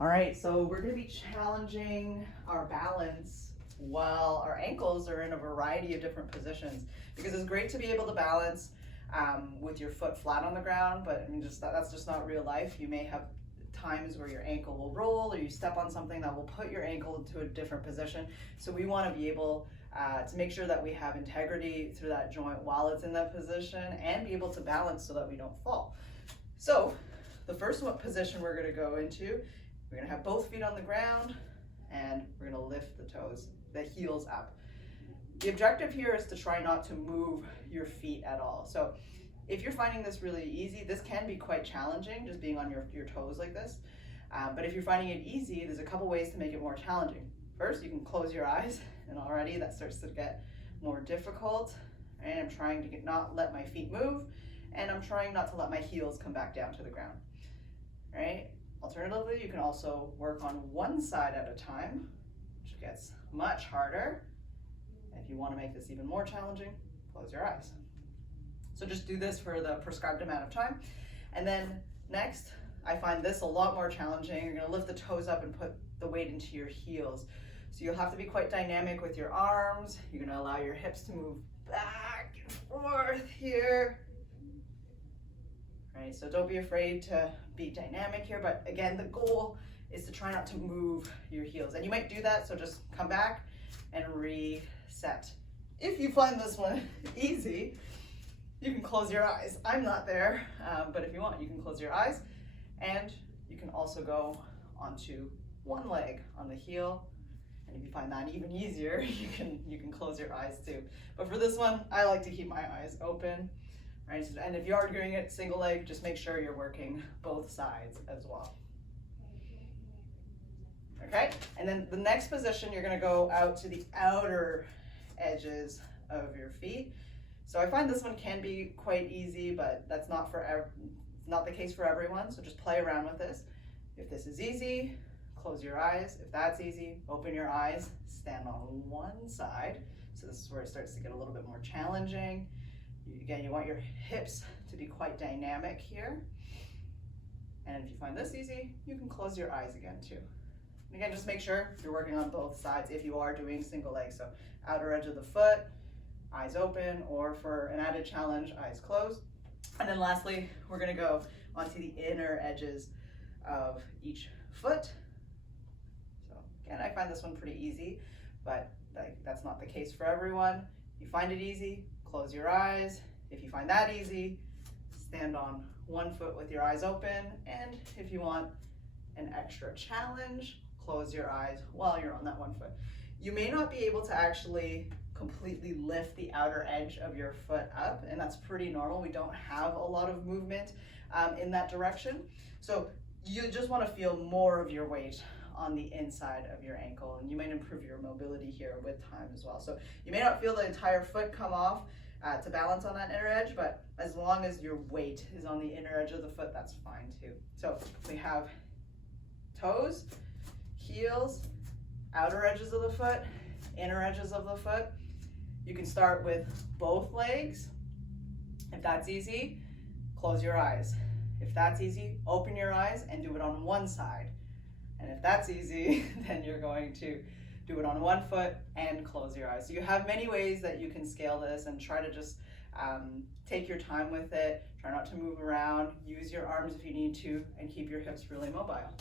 All right, so we're going to be challenging our balance while our ankles are in a variety of different positions, because it's great to be able to balance with your foot flat on the ground, but I mean, that's just not real life. You may have times where your ankle will roll, or you step on something that will put your ankle into a different position. So we want to be able to make sure that we have integrity through that joint while it's in that position, and be able to balance so that we don't fall. So the first position we're going to go into, we're going to have both feet on the ground, and we're going to lift the heels up. The objective here is to try not to move your feet at all. So if you're finding this really easy, this can be quite challenging, just being on your toes like this. But if you're finding it easy, there's a couple ways to make it more challenging. First, you can close your eyes, and already that starts to get more difficult. And I'm trying to not let my feet move, and I'm trying not to let my heels come back down to the ground. All right? Alternatively, you can also work on one side at a time, which gets much harder. And if you want to make this even more challenging, close your eyes. So just do this for the prescribed amount of time. And then next, I find this a lot more challenging. You're going to lift the toes up and put the weight into your heels. So you'll have to be quite dynamic with your arms. You're going to allow your hips to move back and forth here. Right, so don't be afraid to be dynamic here, but again, the goal is to try not to move your heels. And you might do that, so just come back and reset. If you find this one easy, you can close your eyes. I'm not there, but if you want, you can close your eyes, and you can also go onto one leg on the heel. And if you find that even easier, you can close your eyes too. But for this one, I like to keep my eyes open. Right, and if you are doing it single leg, just make sure you're working both sides as well. Okay, and then the next position, you're going to go out to the outer edges of your feet. So I find this one can be quite easy, but that's not the case for everyone. So just play around with this. If this is easy, close your eyes. If that's easy, open your eyes, stand on one side. So this is where it starts to get a little bit more challenging. Again, you want your hips to be quite dynamic here. And if you find this easy, you can close your eyes again too. And again, just make sure you're working on both sides if you are doing single leg. So outer edge of the foot, eyes open, or for an added challenge, eyes closed. And then lastly, we're going to go onto the inner edges of each foot. So again, I find this one pretty easy, but that's not the case for everyone. If you find it easy, close your eyes. If you find that easy, stand on one foot with your eyes open. And if you want an extra challenge, close your eyes while you're on that one foot. You may not be able to actually completely lift the outer edge of your foot up, and that's pretty normal. We don't have a lot of movement in that direction. So you just want to feel more of your weight on the inside of your ankle, and you might improve your mobility here with time as well. So you may not feel the entire foot come off to balance on that inner edge, but as long as your weight is on the inner edge of the foot, that's fine too. So we have toes, heels, outer edges of the foot, inner edges of the foot. You can start with both legs. If that's easy, close your eyes. If that's easy, open your eyes and do it on one side. And if that's easy, then you're going to do it on one foot and close your eyes. So you have many ways that you can scale this, and try to just take your time with it. Try not to move around. Use your arms if you need to, and keep your hips really mobile.